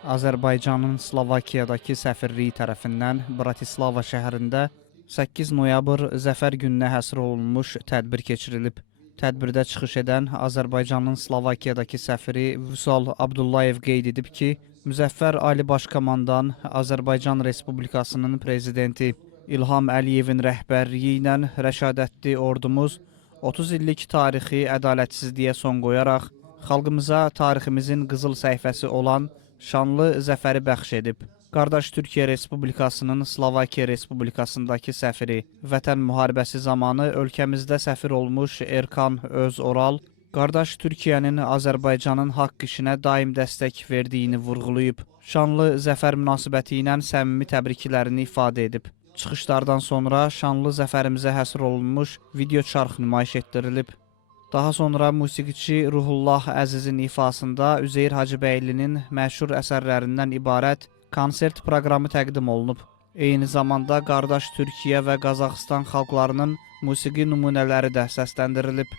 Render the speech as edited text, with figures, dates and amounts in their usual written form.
Azərbaycanın Slovakiyadakı səfirliyi tərəfindən Bratislava şəhərində 8 noyabr Zəfər gününə həsr olunmuş tədbir keçirilib. Tədbirdə çıxış edən Azərbaycanın Slovakiyadakı səfiri Vüsal Abdullayev qeyd edib ki, Müzəffər Ali Başkomandan Azərbaycan Respublikasının prezidenti İlham Əliyevin rəhbərliyi ilə rəşadətli ordumuz 30 illik tarixi ədalətsizliyə son qoyaraq xalqımıza tariximizin qızıl səhifəsi olan şanlı zəfəri bəxş edib. Qardaş Türkiyə Respublikasının Slovakiya Respublikasındakı səfiri, Vətən müharibəsi zamanı ölkəmizdə səfir olmuş Erkan Öz-Oral, qardaş Türkiyənin Azərbaycanın haqq işinə daim dəstək verdiyini vurğulayıb. Şanlı zəfər münasibəti ilə səmimi təbriklərini ifadə edib. Çıxışlardan sonra şanlı zəfərimizə həsr olunmuş video çarx nümayiş etdirilib. Daha sonra musiqiçi Ruhullah Əzizin ifasında Üzeyir Hacıbəylinin məşhur əsərlərindən ibarət konsert proqramı təqdim olunub. Eyni zamanda qardaş Türkiyə və Qazaxıstan xalqlarının musiqi nümunələri də səsləndirilib.